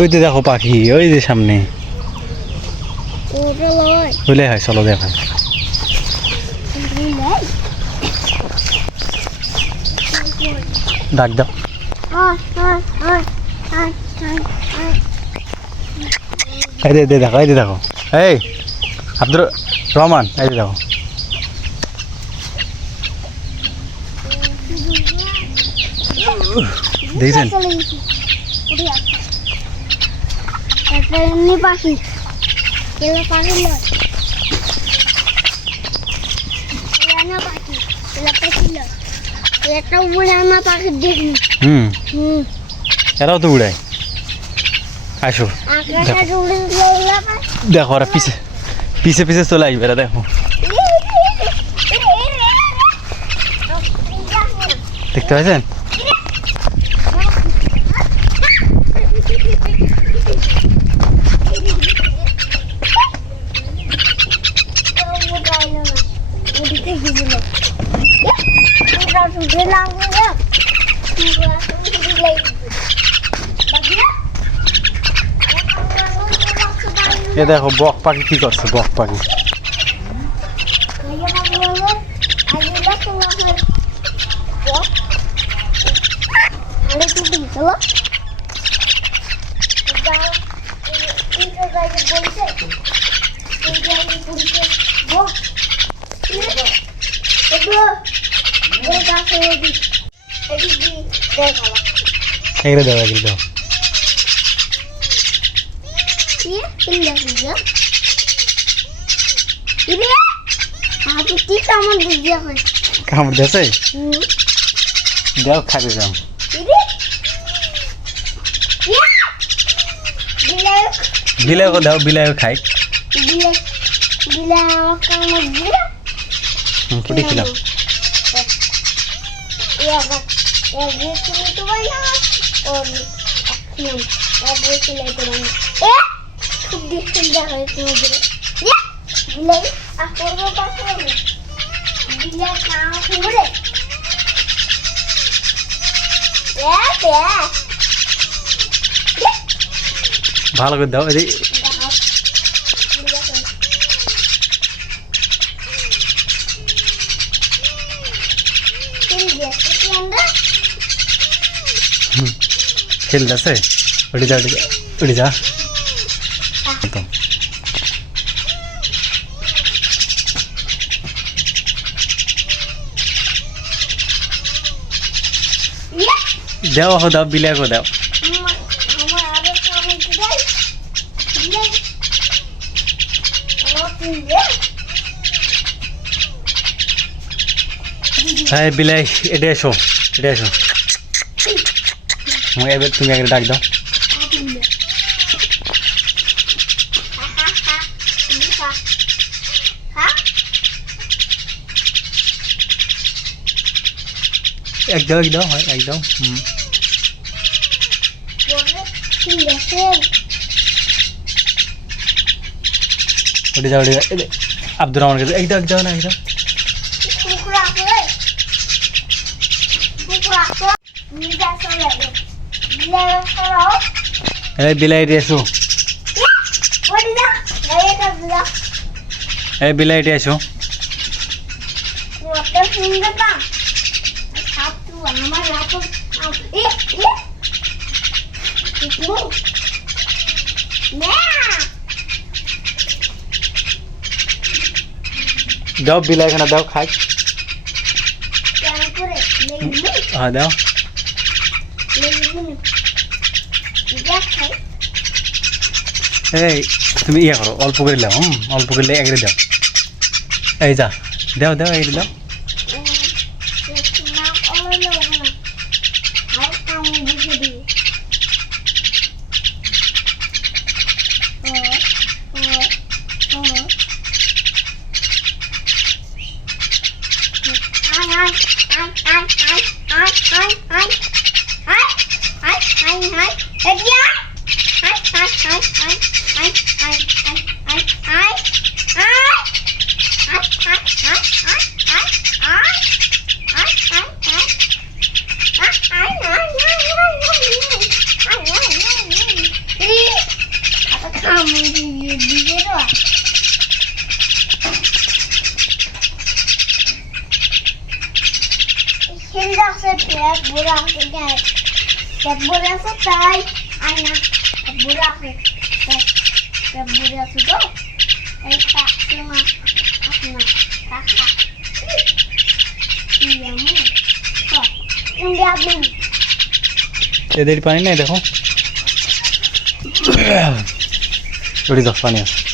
ওই যে দেখো পাখি, ওই যে সামনে বলে হয়, চলো দেখা ডাক দাও। এই যে দেখো, এই যে দেখো, এই আব্দুর রহমান, এই যে দেখো। দেখছেন পাখি পাখি একটা উড়ানা পাখি দেখি। এরাও তো উড়ায়। আসো দেখো, ওরা পিছে পিছে পিছে চলে আসবে, এরা দেখো, দেখতে পাচ্ছেন? এ দেখো বক পাখি কি করছে, বক পাখি। এগুলো দাও, এগুলো দাও। কামড় দিয়েছে, দাও খাবে যাও। বিলাইও দাও, বিলাইও খাই। ফুটি খিলাম। ভালো করে দাও। খেলতেছে, উড়ে যা, উড়ে যা। দাও দাও, বিলাইকে দাও। হ্যাঁ বিলাই, এটা এসো, এটা এসো। এবার তুমি আগে ডাক দাও। একদম একদম হয়, একদম। উঠে যাও, উঠে যাও। আব্দুর রহমান কাছে একদম একদম না, একদম। এই বিলাইটি এসো, এই বিলাইটি এসো। দাও বিলাইখানা দাও, খাই। হ্যাঁ দাও। এই তুমি ইয়ে করো, অল্প করে দাও। অল্প করলে এগড়ে দাও। এই যা, দাও দাও, এগড়ে দাও। এদের পানি নাই দেখো ওটি দাও পানি আছে